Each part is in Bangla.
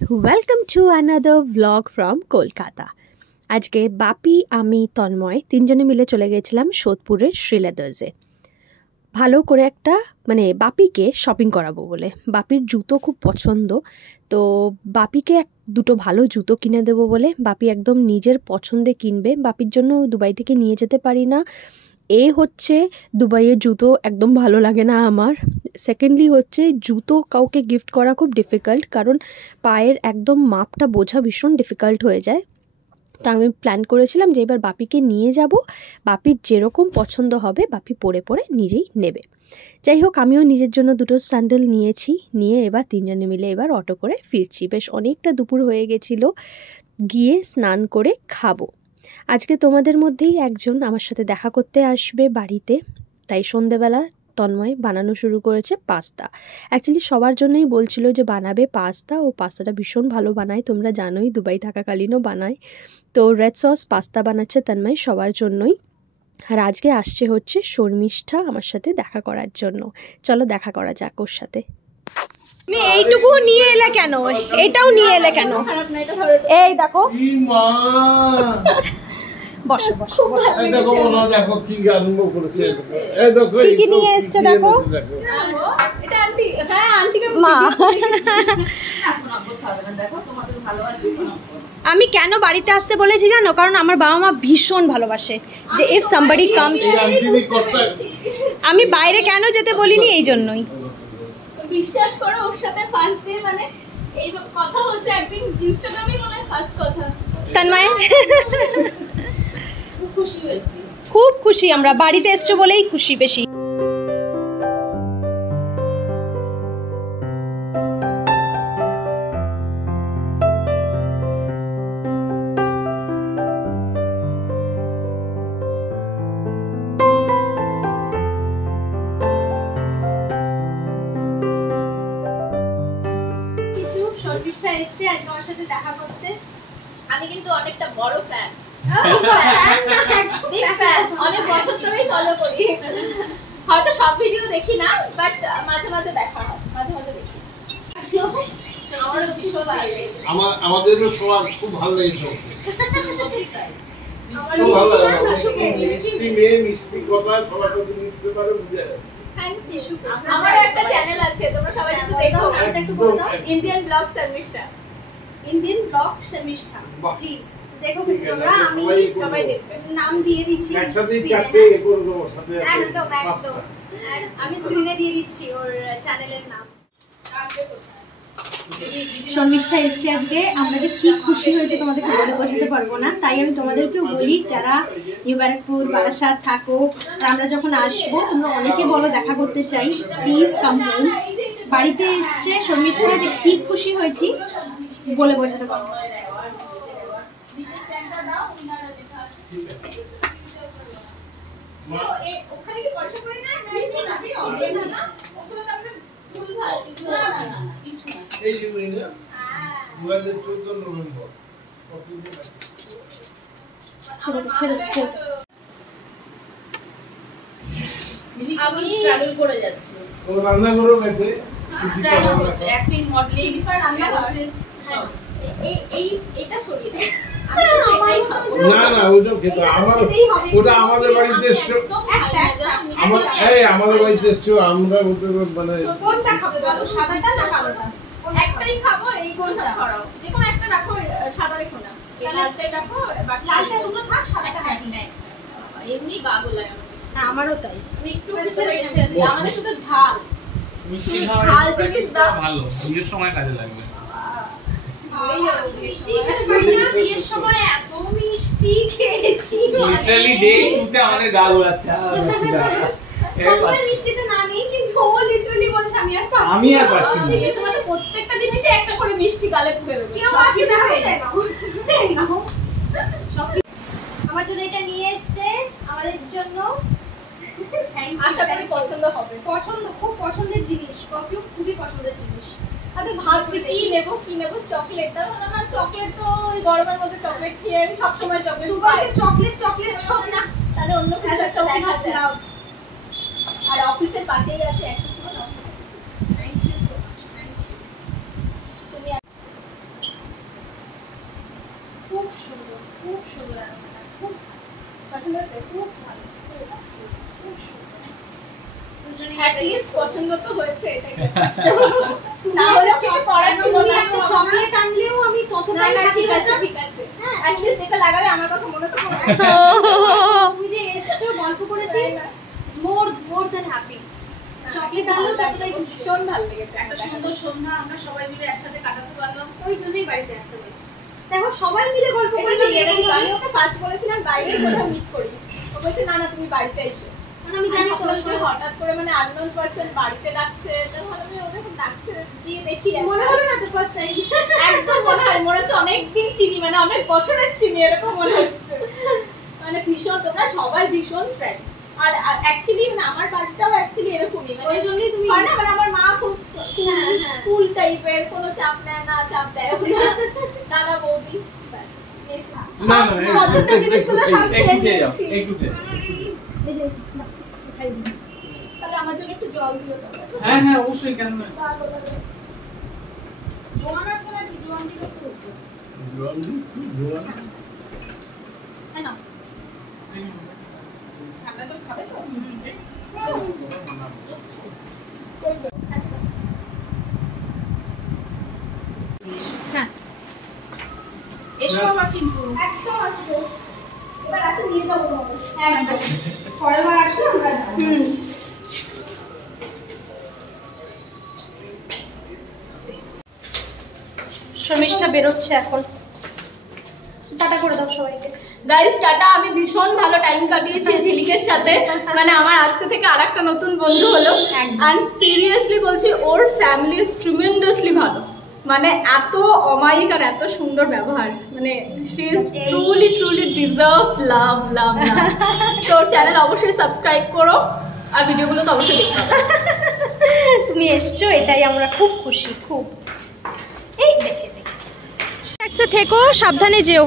Welcome to another blog from Kolkata. আজকে বাপি, আমি, তন্ময় তিনজনে মিলে চলে গেছিলাম সোদপুরের শ্রীলেদার্সে। ভালো করে একটা বাপিকে শপিং করাবো বলে। বাপির জুতো খুব পছন্দ, তো বাপিকে দুটো ভালো জুতো কিনে দেবো বলে। বাপি একদম নিজের পছন্দে কিনবে। বাপির জন্য দুবাই থেকে নিয়ে যেতে পারি না, হচ্ছে দুবাইয়ের জুতো একদম ভালো লাগে না আমার। সেকেন্ডলি হচ্ছে জুতো কাউকে গিফট করা খুব ডিফিকাল্ট, কারণ পায়ের একদম মাপটা বোঝা ভীষণ ডিফিকাল্ট হয়ে যায়। তো আমি প্ল্যান করেছিলাম যে এবার বাপিকে নিয়ে যাব, বাপির যেরকম পছন্দ হবে বাপি পরে পরে নিজেই নেবে। যাই হোক, আমিও নিজের জন্য দুটো স্যান্ডেল নিয়ে এবার তিনজনে মিলে এবার অটো করে ফিরছি। বেশ অনেকটা দুপুর হয়ে গেছিলো। গিয়ে স্নান করে খাবো। আজকে তোমাদের মধ্যেই একজন আমার সাথে দেখা করতে আসবে বাড়িতে, তাই সন্ধেবেলা তন্ময় বানানো শুরু করেছে পাস্তা। অ্যাকচুয়ালি সবার জন্যই বলছিল যে বানাবে পাস্তা, ও পাস্তাটা ভীষণ ভালো বানায়, তোমরা জানোই, দুবাই থাকাকালীনও বানায়। তো রেড সস পাস্তা বানাচ্ছে তন্ময় সবার জন্যই। আর আজকে আসছে হচ্ছে শর্মিষ্ঠা আমার সাথে দেখা করার জন্য। চলো দেখা করা যাক ওর সাথে। তুমি এইটুকু নিয়ে এলে কেন? এটাও নিয়ে এলে কেন? এই দেখো, বসো বসো। কি কি নিয়ে এসছে দেখো। মা, আমি কেন বাড়িতে আসতে বলেছি জানো? কারণ আমার বাবা মা ভীষণ ভালোবাসে যে ইফ সামবডি কামস। আমি বাইরে কেন যেতে বলিনি এই জন্যই। বিশ্বাস করো, ওর সাথে ফার্স্ট ডে এই কথা হচ্ছে, একদিন ইনস্টাগ্রামে ফার্স্ট কথা। তন্ময় খুব খুশি হয়েছি, খুব খুশি। আমরা বাড়িতে এসছো বলেই খুশি বেশি। শর্মিষ্ঠা এসছে আজকে আমার সাথে দেখা করতে। আমি কিন্তু অনেকটা বড় ফ্যান, অনেক বছর ধরেই ফলো করি। হয়তো সব ভিডিও দেখি না, বাট মাঝে মাঝে দেখা হয়, মাঝে মাঝে দেখি। আমারও ভীষণ ভালো লেগেছে। আমাদেরও সবার খুব ভালো লেগেছে। মিষ্টি কথা সবার সাথে মিশতে পারে, বুঝে যায়। আমার একটা চ্যানেল আছে, তোমরা সবাই একটু দেখো, নামটা একটু বলে দাও। Indian blog Sharmistha, Indian blog Sharmistha, please দেখো কিন্তু তোমরা। আমি সবাই দেখবে, নাম দিয়ে দিচ্ছি একসাথে চারটে করে দেবো সাথে একদম একদম। আমি স্ক্রিনে দিয়ে দিচ্ছি ওর চ্যানেলের নাম। শর্মিষ্ঠা এসছে আজকে। আমরা যে কি খুশি হয়েছে তোমাদেরকে বলে বোঝাতে পারবো না। তাই আমি তোমাদেরকেও বলি, যারা নিউ ব্যারাকপুর, বারাসাত থাকো, আমরা যখন আসবো তোমরা অনেকে বলো দেখা করতে চাই, প্লিজ কাম হোম। বাড়িতে এসছে শর্মিষ্ঠা, যে কি খুশি হয়েছি বলে বোঝাতে পারবো না। ওখানে কি পয়সা করে না? কিছু না, ওখানে না, ওখানে আমরা ফুল ভালো কিছু না, কিছু না। এই জীবনে না 2014 নভেম্বর আমি স্ট্রাগল করে যাচ্ছি। ও রান্না করে গেছে, অ্যাক্টিং, মডেলিং, রান্না করছিস। এই এটা সরিয়ে দাও। না ওইটাও খেতে আমার, ওটা আমাদের বাড়িতে এসছো, আমাদের বাড়িতে এসছো, আমরা কোনটা খাবে বলো, সাদাটা না কালোটা? একটাই খাবো, এই কোনটা ছড়াও, যে কোনো একটা রাখো, সাদা রেখো না, এই লালটাই রাখো, বাকি লালটা দুটো থাক, সাদাটা বাকি নেই। এমনি বাবু লাগে হ্যাঁ, আমারও তাই। আমি একটু আমাদের শুধু ঝাল মিষ্টি ঝাল জিনিস দাও, ভালো বিয়ের সময় কাজে লাগবে। বিয়ের সময় এত মিষ্টি খেয়েছি, লিটারালি ডে 2 তে আমাদের গাল উড়াচ্ছে। মিষ্টিতে না নেই, কিন্তু ও লিটারালি বলছে আমি আর পারছি না। বিয়ের সময় তো প্রত্যেকটা জিনিসে একটা করে মিষ্টি গালে পুরে দেবে। কেউ আসে না, আমার জন্য এটা নিয়ে এসছে, আমাদের জন্য। আশা করি পছন্দ হবে। খুব পছন্দের জিনিস, পারফিউম খুবই পছন্দের জিনিস। আমি ভাবছি কি নেব চকলেট দাও না, চকলেট তো ওই গরমের মধ্যে চকলেট খেয়ে আমি সবসময় চকলেট দুবাইতে চকলেট সব না, তাহলে অন্য কিছু একটা দেখা যায়। আর অফিসের পাশেই আছে accessible office. Thank you so much, thank you. তুমি পছন্দ তো হয়েছে এটাই না হলে কিছু করার ছিল না। একটা চকলেট আনলেও আমি ততটাই ঠিক আছে ঠিক আছে হ্যাঁ at least এটা লাগালে আমার কথা মনে তো পড়ে। তুমি যে এসছো গল্প করেছি মোর দ্যান হ্যাপি। চকলেট আনলেও ততটাই খুশি। ভীষণ ভালো লেগেছে। একটা সুন্দর সন্ধ্যা আমরা সবাই মিলে একসাথে কাটাতে পারলাম। ওই জন্যই বাড়িতে আসতে পারি। দেখো সবাই মিলে গল্প আমি ওকে ফার্স্ট বলেছিলাম বাইরে কোথাও মিট করি, ও বলছে না না তুমি বাড়িতে এসো। মানে আমি জানি তো হঠাৎ করে মানে আননোন পারসন বাড়িতে ডাকছে, তো ভালো করে ওকে খুব ডাকছে, গিয়ে দেখি মনে হলো না তো ফার্স্ট টাইম? একদম মনে হয় মনে হচ্ছে অনেকদিন চিনি, মানে অনেক বছরের চিনি এরকম মনে হচ্ছে। মানে ভীষণ, তোমরা সবাই ভীষণ ফ্রেন্ড। আর অ্যাকচুয়ালি না আমার বাড়িটাও অ্যাকচুয়ালি এরকমই, মানে ওই জন্যই তুমি হয় না, মানে আমার মা খুব কুল টাইপের, কোনো চাপ নেয় না, চাপ দেয় না, দাদা বৌদি ব্যাস। না পছন্দের জিনিসগুলো সব খেয়ে নিয়েছি। তাহলে আমার জন্য একটু জল দিও তো। হ্যাঁ হ্যাঁ অবশ্যই, কেন না। জোয়ান আছে না, জোয়ান দিলে তো জোয়ান হ্যাঁ না ঠান্ডা জল খাবে তো? হ্যাঁ এসো আবার কিন্তু। একদম আসবো, এবার আসে নিয়ে যাবো তোমাকে। একদম পরের বার আসলে আমরা শর্মিষ্ঠা বেরোচ্ছে এখন। টাটা করে দাও সবাইকে। Guys tata. আমি ভীষণ ভালো টাইম কাটিয়েছি ঝিলিকের সাথে, মানে আমার আজকে থেকে আরেকটা নতুন বন্ধু হলো। অ্যান্ড সিরিয়াসলি বলছি, ওর ফ্যামিলি ইজ ট্রিমেন্ডাসলি ভালো, মানে এত অমায়িক আর এত সুন্দর ব্যবহার, মানে she is truly truly deserve love love love. তো ওর চ্যানেল অবশ্যই সাবস্ক্রাইব করো, আর ভিডিওগুলো তো অবশ্যই দেখতে হবে। তুমি এসছো এটাই আমরা খুব খুশি, খুব। এই দেখে দেখে আচ্ছা থেকো, সাবধানে যেও।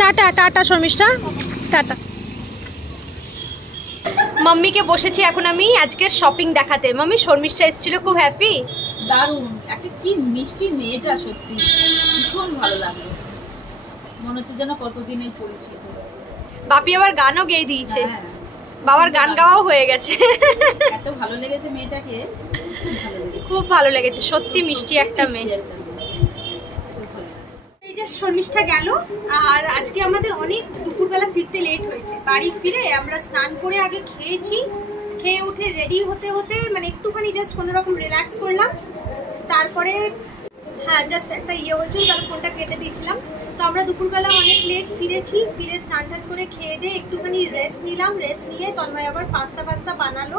Ta-ta ta-ta Sharmishtha, ta-ta. মাম্মিকে বসেছি এখন আমি আজকের শপিং দেখাতে। মাম্মি শর্মিষ্ঠা এসেছিল, খুব হ্যাপি। দারুণ, একটা কি মিষ্টি মেয়েটা, সত্যি ভীষণ ভালো লাগলো, মনে হচ্ছে যেন কতদিনের পরিচিত। বাপি আবার গানও গেয়ে দিয়েছে, হ্যাঁ, বাবার গান গাওয়াও হয়ে গেছে। এত ভালো লেগেছে মেয়েটাকে, খুব ভালো লেগেছে, খুব ভালো লেগেছে, সত্যি মিষ্টি একটা মেয়ে। মিষ্টি একটা মেয়ে, খুব ভালো লেগেছে। এই যে শর্মিষ্ঠা গেল, আর আজকে আমাদের অনেক দুপুরবেলা ফিরতে লেট হয়েছে। বাড়ি ফিরে আমরা স্নান করে আগে খেয়েছি, খেয়ে উঠে রেডি হতে হতে মানে একটুখানি জাস্ট কোনো রকম রিল্যাক্স করলাম। তারপরে হ্যাঁ জাস্ট একটা ইয়ে হয়েছিল, তারপর ফোনটা কেটে দিয়েছিলাম। তো আমরা দুপুরবেলা অনেক লেট ফিরেছি, ফিরে স্নান টান করে খেয়ে দিয়ে একটুখানি রেস্ট নিলাম। রেস্ট নিয়ে তন্ময় আবার পাস্তা বানালো,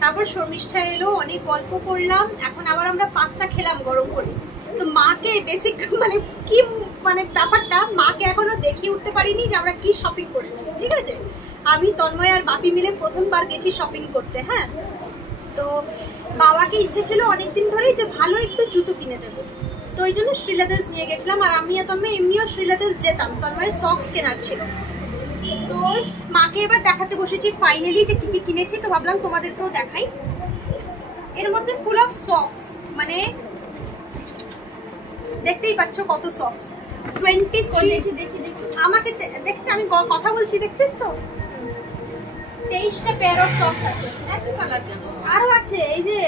তারপর শর্মিষ্ঠা এলো, অনেক গল্প করলাম। এখন আবার আমরা পাস্তা খেলাম গরম করে। তো মাকে বেসিক মানে কি মানে ব্যাপারটা মাকে এখনো দেখিয়ে উঠতে পারিনি যে আমরা কি শপিং করেছি, ঠিক আছে। আমি তন্ময় আর বাপি মিলে প্রথমবার গেছি শপিং করতে। হ্যাঁ, তো বাবাকে ইচ্ছে ছিল অনেকদিন ধরেই যে ভালো একটু জুতো কিনে দেবো, তো ওই জন্য শ্রীলেদার্স নিয়ে গেছিলাম। আর আমি আর তন্ময় এমনিও শ্রীলেদার্স যেতাম, তন্ময়ের সক্স কেনার ছিল। তো মাকে এবার দেখাতে বসেছি ফাইনালি যে কি কি কিনেছি। তো ভাবলাম তোমাদেরকেও দেখাই। এর মধ্যে ফুল অফ সক্স, মানে দেখতেই পাচ্ছ কত সক্স। 23 আমাকে দেখছি, আমি কথা বলছি, দেখছিস তো 23টা পেয়ার অফ সক্স আছে। এত কালার কেন? আরো আছে, এই যে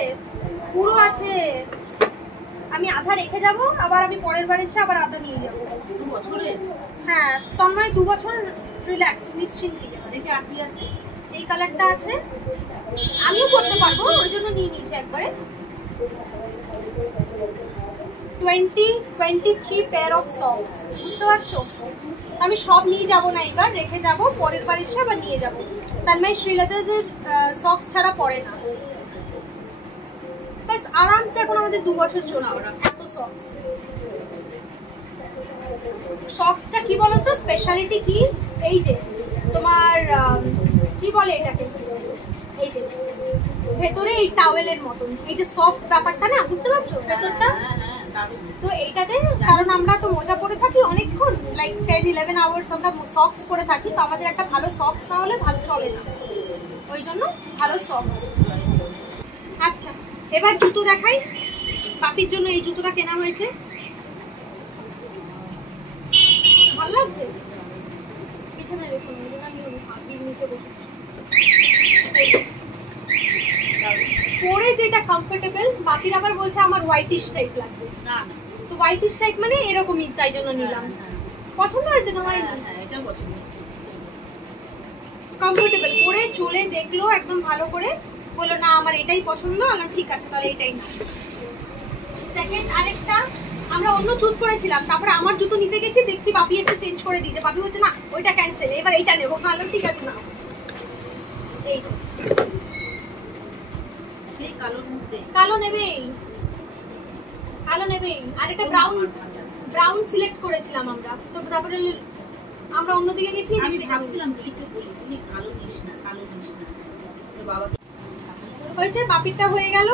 পুরো আছে। আমি আধা রেখে যাব, আবার আমি পরের বার এসে আবার আধা নিয়ে যাবো। 2 বছরের? হ্যাঁ, তন্ময় 2 বছর রিল্যাক্স নিশ্চিন্তে। দেখে আর কি আছে? এই কালারটা আছে, আমিও করতে পারবো, ওই জন্য নিয়ে নিয়েছি একবারে। 23 পেয়ার অফ সক্স, বুঝতে পারছো। আমি সব নিয়ে যাব না, এবার রেখে যাব, পরের বার এসে আবার নিয়ে যাব। তার মানে শ্রীলেদার্সের সক্স ছাড়া পরে না, ব্যাস আরামসে এখন আমাদের 2 বছর চলবে। এত সক্স, সক্সটা কি বলতো স্পেশালিটি কি, এই যে তোমার কি বলে এটাকে, এই যে ভেতরে এই টাওয়েলের মতন এই যে সফট ব্যাপারটা না, বুঝতে পারছো ভেতরটা। তো এইটাতে কারণ আমরা তো মোজা পরে থাকি অনেকক্ষণ, লাইক 10-11 আওয়ার্স আমরা সক্স পরে থাকি, তো আমাদের একটা ভালো সক্স না হলে ভালো চলে না, ওই জন্য ভালো সক্স। আচ্ছা এবার জুতো দেখাই। বাপির জন্য এই জুতোটা কেনা হয়েছে, ভালো লাগছে। পিছনে দেখুন, আমি বাপির নিচে বসেছি। পরে যেটা কমফোর্টেবল, বাপির আবার বলছে আমার হোয়াইটিশ টাইপ লাগবে। না না, তো হোয়াইটিশ টাইপ মানে এরকমই, তাই জন্য নিলাম। পছন্দ হয়েছে তোমার? হ্যাঁ এটা পছন্দ হচ্ছে। কমফোর্টেবল, পরে চলে দেখলো একদম ভালো করে, বললো না আমার এটাই পছন্দ। আমার ঠিক আছে তাহলে এটাই না। সেকেন্ড আরেকটা আমরা অন্য চুজ করেছিলাম, তারপরে আমার জুতো নিতে গেছি, দেখছি বাপি এসে চেঞ্জ করে দিয়েছে। বাপি বলছে না ওইটা ক্যান্সেল, এবার এইটা নেবো। ভালো, ঠিক আছে না। এই যে সেই কালোর মধ্যে কালো নেবেই, কালো নেবেই। আরেকটা ব্রাউন সিলেক্ট করেছিলাম আমরা, তো তারপরে আমরা অন্যদিকে গেছি। আমি ভাবছিলাম যে তুই বলেছিলি কালো নিস না, কালো নিস না, তো বাবাকে হয়েছে। বাপিরটা হয়ে গেল।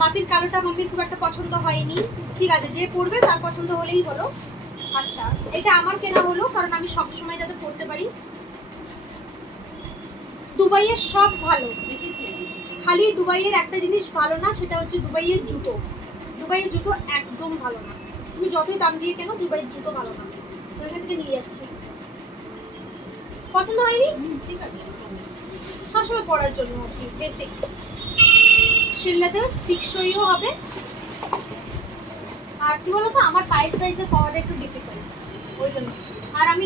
বাপির কালোটা মাম্মির খুব একটা পছন্দ হয়নি। ঠিক আছে, যে পরবে তার পছন্দ হলেই হলো। আচ্ছা, এটা আমার কেনা হলো কারণ আমি সব সময় যাতে পরতে পারি। দুবাইয়ের সব ভালো, দেখেছি খালি দুবাইয়ের একটা জিনিস ভালো না, সেটা হচ্ছে দুবাইয়ের জুতো। দুবাইয়ের জুতো একদম ভালো না, তুমি যতই দাম দিয়ে কেন দুবাইয়ের জুতো ভালো না। তো এখান থেকে নিয়ে যাচ্ছি। পছন্দ হয়নি? ঠিক আছে, সবসময় পরার জন্য আর কি, বেসিক শিললেতে স্টিক সইও হবে। আর কি বলতো, আমার পায়ের সাইজে পাওয়াটা একটু ডিফিকাল্ট, ওই জন্য। আর আমি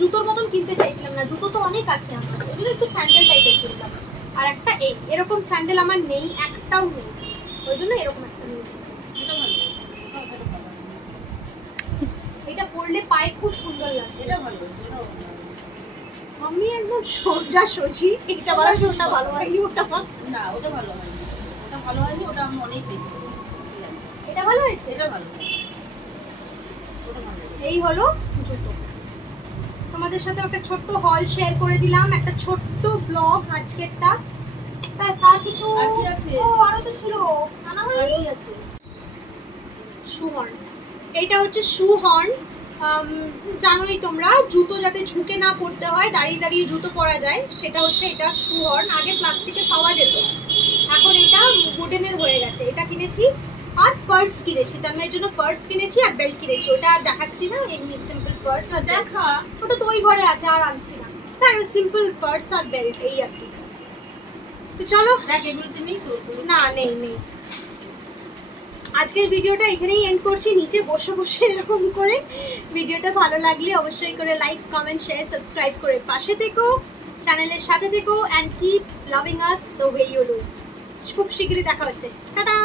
জুতোর মতন কিনতে চাইছিলাম না, জুতো তো অনেক আছে আমার, ওই জন্য একটু স্যান্ডেল টাইপের কিনলাম। আর একটা এরকম স্যান্ডেল আমার নেই, একটাও নেই, ওই জন্য এরকম একটা নিয়েছি। এটা ভালো হয়েছে, এটা পরলে পায়ে খুব সুন্দর লাগছে। এটা ভালো হয়েছে, এটাও ভালো হয়েছে। আমি একদম সোজা সোজি, এটা বলা সোজা ভালো হয়নি, ওটা না ওটা ভালো হয়নি, ওটা ভালো হয়নি, ওটা আমি অনেক দেখেছি। এটা ভালো হয়েছে। এটা ভালো হয়েছে, ওটা ভালো হয়েছে। এই হলো জুতো। তোমাদের সাথে একটা ছোট্ট হল শেয়ার করে দিলাম, একটা ছোট্ট ব্লগ আজকেরটা। ব্যাস, আর কিছু? আর কি আছে? ও আরো তো ছিল, আনা আর হয়নি। কি আছে? শু হর্ন, এইটা হচ্ছে শু হর্ন। জানোই তোমরা, জুতো যাতে ঝুঁকে না পড়তে হয়, দাঁড়িয়ে দাঁড়িয়ে জুতো পরা যায়, সেটা হচ্ছে এটা শু হর্ন। আগে প্লাস্টিকে পাওয়া যেত, এখন এটা উডেনের হয়ে গেছে। এটা কিনেছি। আর পার্স কিনেছি, তার মেয়ের জন্য পার্স কিনেছি আর বেল্ট কিনেছি। ওটা আর দেখাচ্ছি না, এমনি সিম্পল পার্স আর বেল্ট। দেখা ওটা তো ওই ঘরে আছে, আর আনছি না। তাই সিম্পল পার্স আর বেল্ট, এই আর কি। তো চলো, দেখ এগুলোতে নেই তো? না নেই নেই। আজকের ভিডিওটা এখানেই এন্ড করছি, নিচে বসে বসে এরকম করে। ভিডিওটা ভালো লাগলে অবশ্যই করে লাইক, কমেন্ট, শেয়ার, সাবস্ক্রাইব করে পাশে থেকো, চ্যানেলের সাথে থেকো, and keep loving us the way you do. খুব শীঘ্রই দেখা হচ্ছে, টাটা।